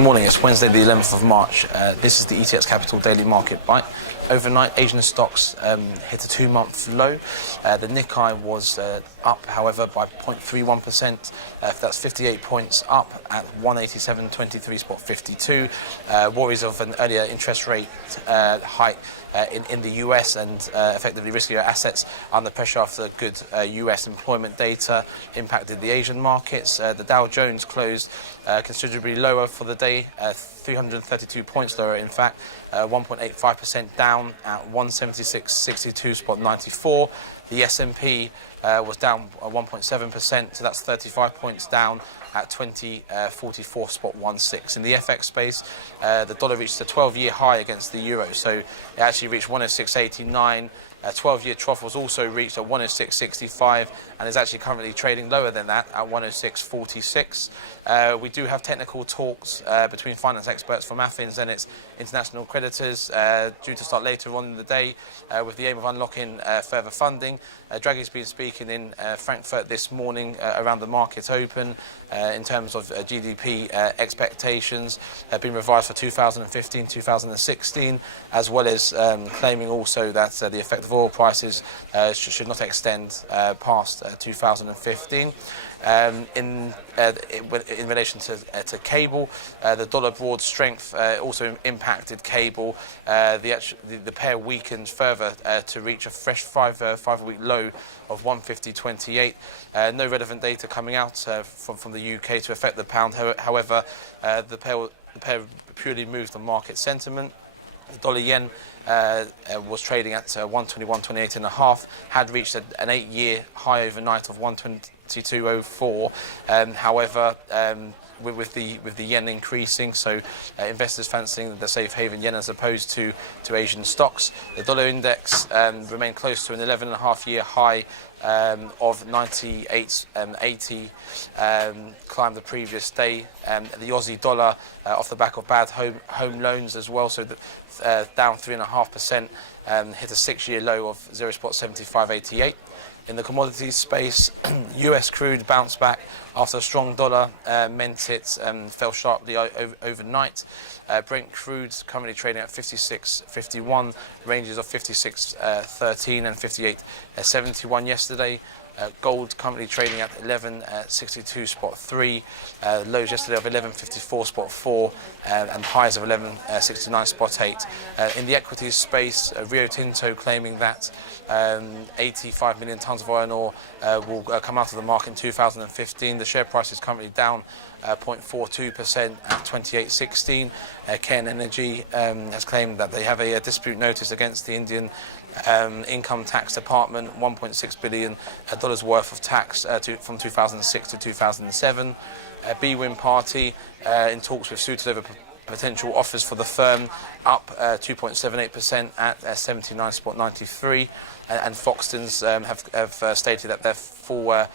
Good morning, it's Wednesday the 11th of March. This is the ETX Capital Daily Market Bite. Overnight, Asian stocks hit a 2-month low. The Nikkei was up, however, by 0.31%. That's 58 points up at 187.23.52. Worries of an earlier interest rate hike in the US and effectively riskier assets under pressure after good US employment data impacted the Asian markets. The Dow Jones closed considerably lower for the day, 332 points lower in fact, 1.85% down at 176.62.94. The S&P was down 1.7%, so that's 35 points down at 2044.16. In the FX space, the dollar reached a 12-year high against the euro, so it actually reached 106.89. A 12-year trough was also reached at 106.65 and is actually currently trading lower than that at 106.46. We do have technical talks between finance experts from Athens and its international creditors due to start later on in the day with the aim of unlocking further funding. Draghi's been speaking in Frankfurt this morning around the market open in terms of GDP expectations have been revised for 2015-2016, as well as claiming also that the effect of oil prices should not extend past 2015. In relation to cable, the dollar broad strength also impacted cable. The pair weakened further to reach a fresh five-week low of 150.28. No relevant data coming out from the UK to affect the pound. However, the pair purely moved on market sentiment. The dollar yen was trading at 121.28 and a half, had reached an 8-year high overnight of 122.04. However, with the yen increasing, so investors fancying the safe haven yen as opposed to Asian stocks. The dollar index remained close to an 11.5-year high of 98.80, climbed the previous day. The Aussie dollar, off the back of bad home loans as well, so down 3.5%, hit a 6-year low of 0.7588. In the commodities space, US crude bounced back after a strong dollar meant it fell sharply overnight. Brent crude currently trading at 56.51, ranges of 56.13 and 58.71 yesterday. Gold currently trading at 11.62.3, lows yesterday of 11.54.4 and highs of 11.69.8. In the equities space, Rio Tinto claiming that 85 million tonnes of iron ore will come out of the market in 2015. The share price is currently down 0.42% at 28.16. Cairn Energy has claimed that they have a dispute notice against the Indian Income Tax Department, $1.6 billion worth of tax from 2006 to 2007. BWIN Party in talks with suitors over potential offers for the firm, up 2.78% at 79.93. And Foxtons have stated that their full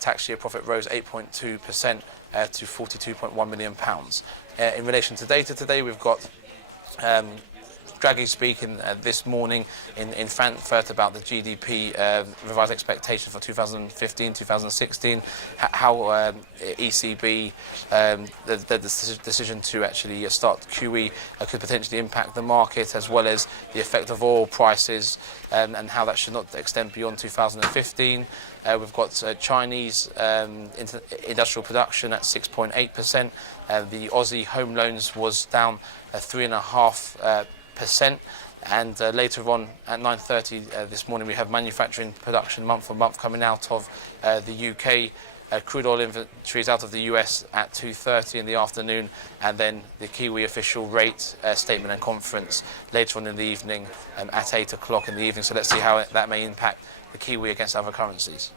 tax year profit rose 8.2% to £42.1 million. In relation to data today, we've got Draghi speaking this morning in Frankfurt about the GDP revised expectation for 2015-2016, how ECB, the decision to actually start QE could potentially impact the market, as well as the effect of oil prices and how that should not extend beyond 2015. We've got Chinese industrial production at 6.8%. The Aussie home loans was down 3.5%. And later on at 9:30 this morning, we have manufacturing production month for month coming out of the UK. Crude oil inventories out of the US at 2:30 in the afternoon, and then the Kiwi official rate statement and conference later on in the evening at 8 o'clock in the evening. So let's see how that may impact the Kiwi against other currencies.